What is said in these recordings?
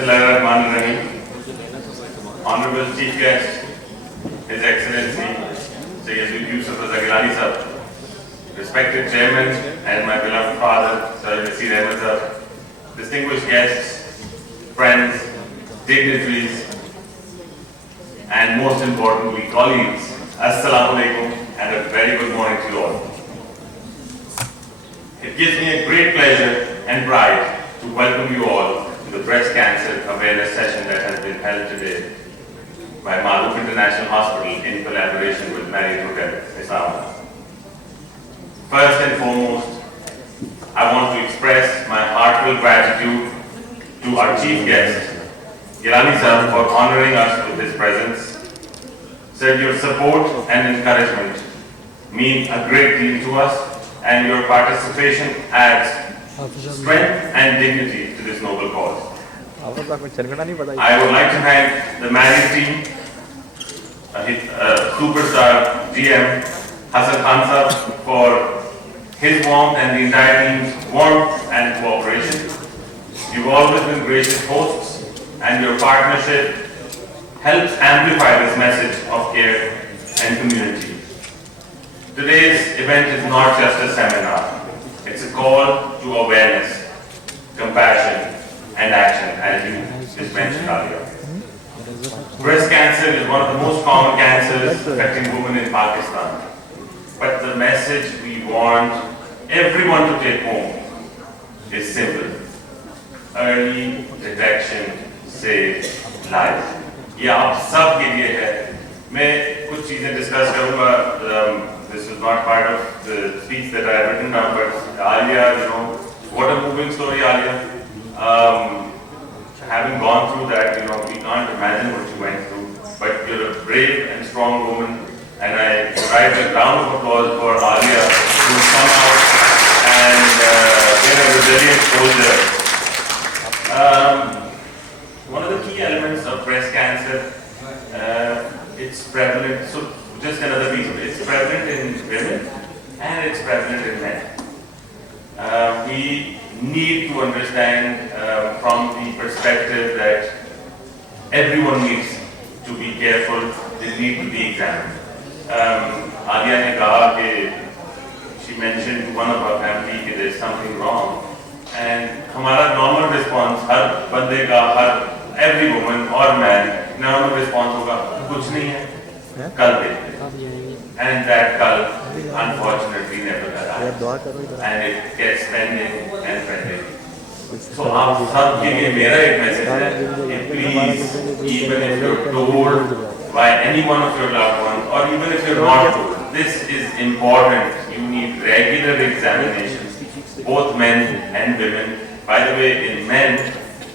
Bismillahirrahmanirrahim. Honorable Chief Guest, His Excellency Sayyid Yusuf Raza Gilani sir, respected Chairman and my beloved father, Sir Nasir Ahmed sir, distinguished guests, friends, dignitaries, and most importantly, colleagues, Assalamu alaikum and a very good morning to you all. It gives me a great pleasure and pride to welcome you all to the breast cancer awareness session that has been held today by Maruf International Hospital in collaboration with Marriott Hotel, Islamabad. First and foremost, I want to express my heartfelt gratitude to our chief guest, Gilani sir, for honoring us with his presence. Sir, your support and encouragement mean a great deal to us, and your participation adds strength and dignity to this noble cause. I would like to thank the Marriott team, superstar GM Hassan Khan sir, for his warmth and the entire team's warmth and cooperation. You've always been gracious hosts, and your partnership helps amplify this message of care and community. Today's event is not just a seminar. It's a call to awareness, compassion, and action, as you just mentioned earlier. Breast cancer is one of the most common cancers affecting women in Pakistan. But the message we want everyone to take home is simple. Early detection saves lives. ये आप सब के लिए है. मैं कुछ चीजें discuss करूँगा. This is not part of the speech that I have written down, but Alia, what a moving story, Alia. Having gone through that, we can't imagine what you went through. But you're a brave and strong woman, and I provide a round of applause for Alia, who's come out and been a resilient soldier. One of the key elements of breast cancer, it's prevalent. So just another piece of it. It's prevalent in women and it's prevalent in men. We need to understand from the perspective that everyone needs to be careful. They need to be examined. Alia ne kaha ke she mentioned to one of our family that there's something wrong, and हमारा normal response हर बंदे का every woman or man normal response होगा कुछ नहीं है कल देखते, and that kal unfortunately never arrives, and it gets pending and pending. So आप सब के लिए मेरा एक message है, please, even if you're told by any one of your loved ones, or even if you're not told, this is important. You need regular examinations, both men and women. By the way, in men,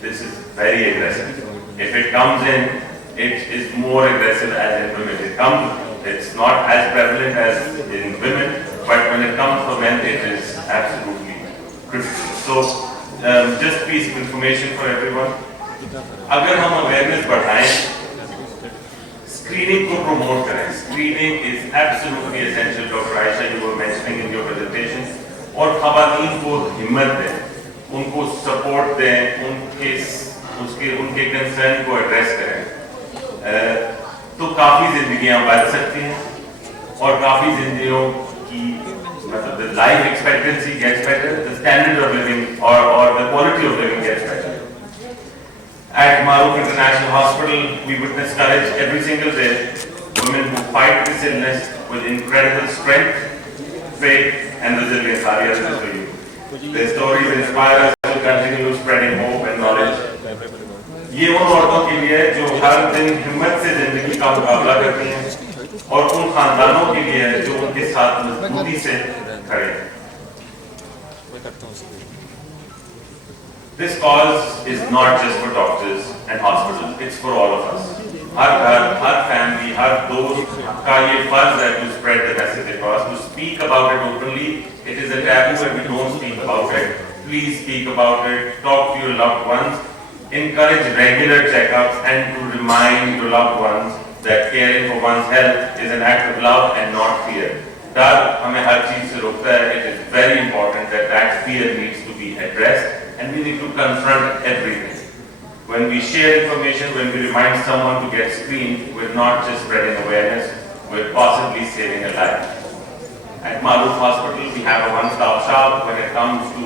this is very aggressive. If it comes in, it is more aggressive as in women. It's not as prevalent as in women, but when it comes to men, it is absolutely critical. So, just a piece of information for everyone. अगर हम awareness बढ़ाएं, screening को promote करें. Screening is absolutely essential. Dr. Aisha, you were mentioning in your presentation. और खवातीन को हिम्मत दें, उनको support दें, उनके concern को address करें. तो काफी जिंदगियां बच सकती हैं और काफी जिंदगियों की मतलब the life expectancy gets better, the standard of living or the quality of living gets better. At Maruf International Hospital, we witness courage every single day. Women who fight this illness with incredible strength, faith, and resilience. Alia, this is for you. Their stories inspire us to continue spreading hope and knowledge. ये उन औरतों के लिए जो हर दिन हिम्मत से जिंदगी का मुकाबला करती हैं और उन खानदानों के लिए जो उनके साथ मजबूती से खड़े हैं. This cause is not just for doctors and hospitals, it's for all of us. हर घर, हर family, हर दोस्त का ये फर्ज है to spread the message across, to speak about it openly. It is a taboo and we don't speak about it. Please speak about it, talk to your loved ones. Encourage regular checkups and to remind your loved ones that caring for one's health is an act of love and not fear. डर हमें हर चीज से रोकता है. It is very important that fear needs to be addressed and we need to confront everything. When we share information, when we remind someone to get screened, we're not just spreading awareness, we're possibly saving a life. At Maruf Hospital, we have a one-stop shop when it comes to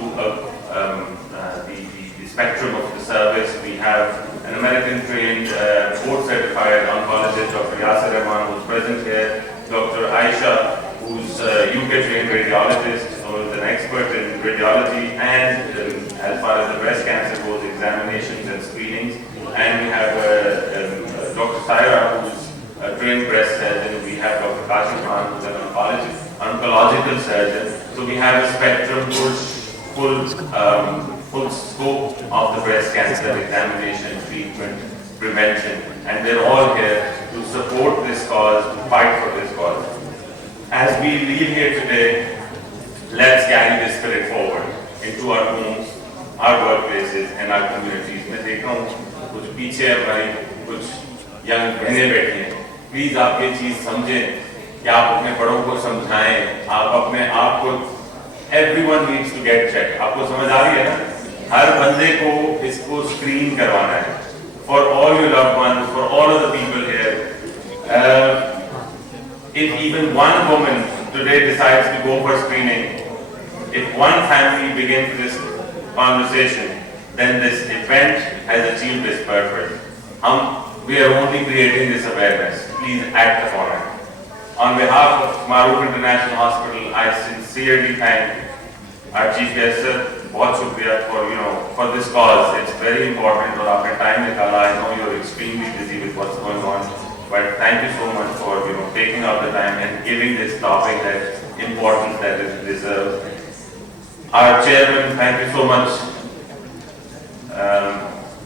the spectrum of the service. We have an American-trained, board-certified oncologist, Dr. Yasir Rahman, who's present here, Dr. Aisha, who's a UK-trained radiologist, who's an expert in radiology and as far as the breast cancer goes, examinations and screenings. And we have Dr. Saira, who's a trained breast surgeon. We have Dr. Kashif Khan, who's an oncological surgeon. So we have a spectrum, full scope of the breast cancer examination, treatment, prevention, and we're all here to support this cause, to fight for this cause. As we leave here today, let's carry this spirit forward into our homes, our workplaces, and our communities. मैं देख रहा हूँ कुछ पीछे हमारी कुछ young बहनें बैठी हैं. प्लीज आप ये चीज समझें कि आप अपने बड़ों को समझाएं, आप अपने आप को everyone needs to get checked. आपको समझ आ रही है ना? हर बंदे को इसको स्क्रीन करवाना है. For all your loved ones, for all of the people here. If even one woman today decides to go for screening, if one family begins this conversation, then this event has achieved its purpose. We are only creating this awareness. Please act upon it. On behalf of Maruf International Hospital, I sincerely thank our Chief Guest, sir. बहुत शुक्रिया for this cause. It's very important और आपने time निकाला. I know you're extremely busy with what's going on, but thank you so much for taking out the time and giving this topic that importance that it deserves. Our chairman, thank you so much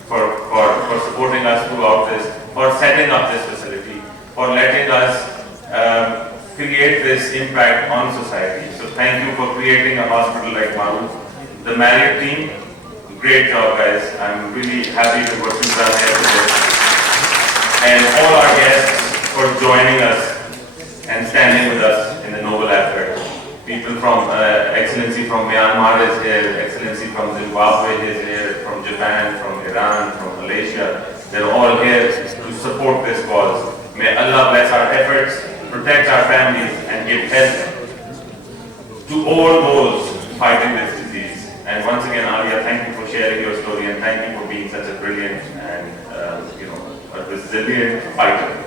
for supporting us throughout this, for setting up this facility, for letting us create this impact on society. So thank you for creating a hospital like Maruf. The Marriott team, great job guys. I'm really happy with what you've done here today. And all our guests for joining us and standing with us in the noble effort. People from Excellency from Myanmar is here, Excellency from Zimbabwe is here, from Japan, from Iran, from Malaysia. They're all here to support this cause. May Allah bless our efforts, protect our families, and give help to all those fighting this disease. And once again, Alia, thank you for sharing your story and thank you for being such a brilliant and a resilient fighter.